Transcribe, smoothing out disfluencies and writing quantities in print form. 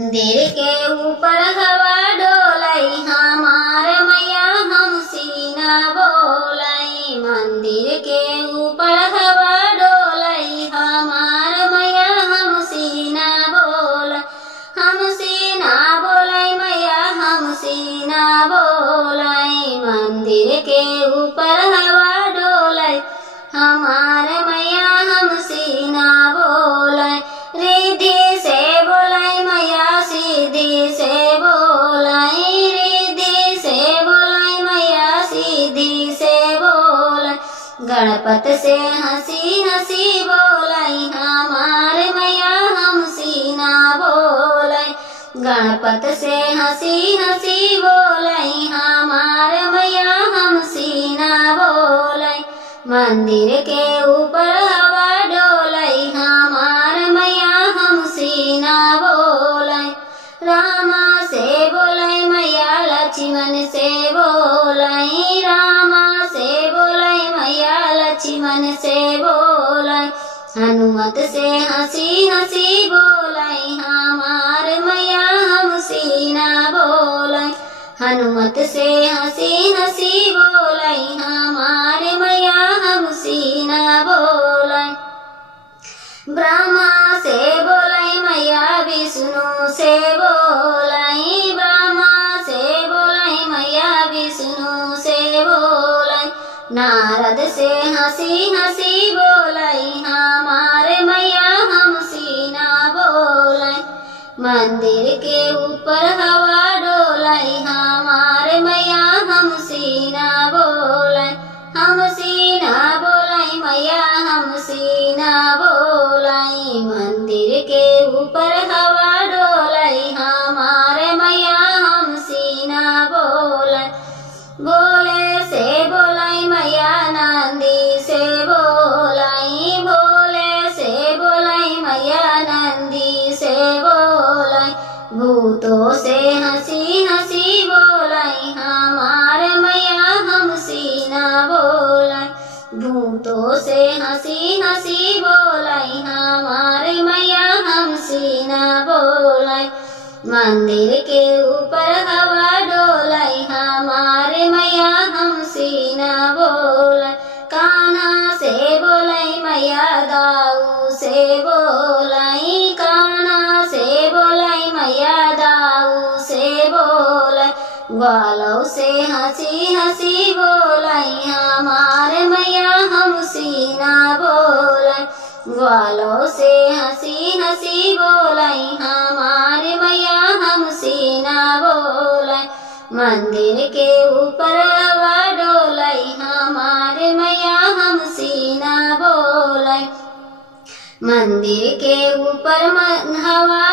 मंदिर के ऊपर हवा डोलाई हमार मैया हम सीना बोलाई। मंदिर के ऊपर हवा डोलाई हमार मैया हम सीना बोलाई। हम सीना बोलाई मैया हम सीना बोलाई। मंदिर के ऊपर हवा डोलाई हमार मैया हम सीना बोलाई। रिद्धि से बोलाई मैया सीधी से बोलाई। रिद्धि से बोलाई मैया सीधी से बोलाई। गणपत से हंसी हंसी बोलाई हमार मैया हम सीना बोलाई। गणपत से हंसी हंसी बोलाई हमार मैया हम सीना बोलाई। मंदिर के ऊपर हवा डोलाई हमार मैया हम सीना बोलाई। रामा से बोलाई मैया लक्ष्मण से बोलाई। रामा से बोलाई मैया लक्ष्मण से बोलाई। हनुमत से हंसी हंसी बोलाई हमार मैया हम सीना बोलाई। हनुमत से हंसी हंसी बोलाई हमार मैया हम सीना बोलाई। ब्रह्मा से बोलाई मैया विष्णु से बोलाई। ब्रह्मा से बोलाई मैया विष्णु से बोलाई। नारद से हंसी हंसी बोलाई हमारे मैया हम सीना बोलाई। मंदिर के ऊपर हवा डोलाई हमारे मैया हम सीना बोलाई। हम सीना बोलाई मैया हम सीना बोलाई। मंदिर के ऊपर हवा डोलाई हमारे मैया हम सीना बोलाई। बोले से बोलाई मैया नंदी से बोलाई। बोले से बोलाई मैया नंदी से बोलाई। भूतों से हंसी हंसी बोलाई हमारे मैया हम सीना बोलाई। भूतों से हंसी हंसी बोलाई हमारे मैया हम सीना बोलाई। मंदिर के ऊपर हवा डोलाई हमारे मैया हम सीना बोलाई। कान्हा से बोलाई मैया दाऊ से बोलाई। कान्हा से बोलाई मैया दाऊ से बोलाई। ग्वालों से हंसी हंसी बोलाई हमारे मैया हम सीना बोलाई। ग्वालों से हंसी हंसी बोलाई हमारे मैया हम सीना बोलाई। मंदिर के ऊपर हवा डोलाई हमारे मैया हम सीना बोलाई। मंदिर के ऊपर हवा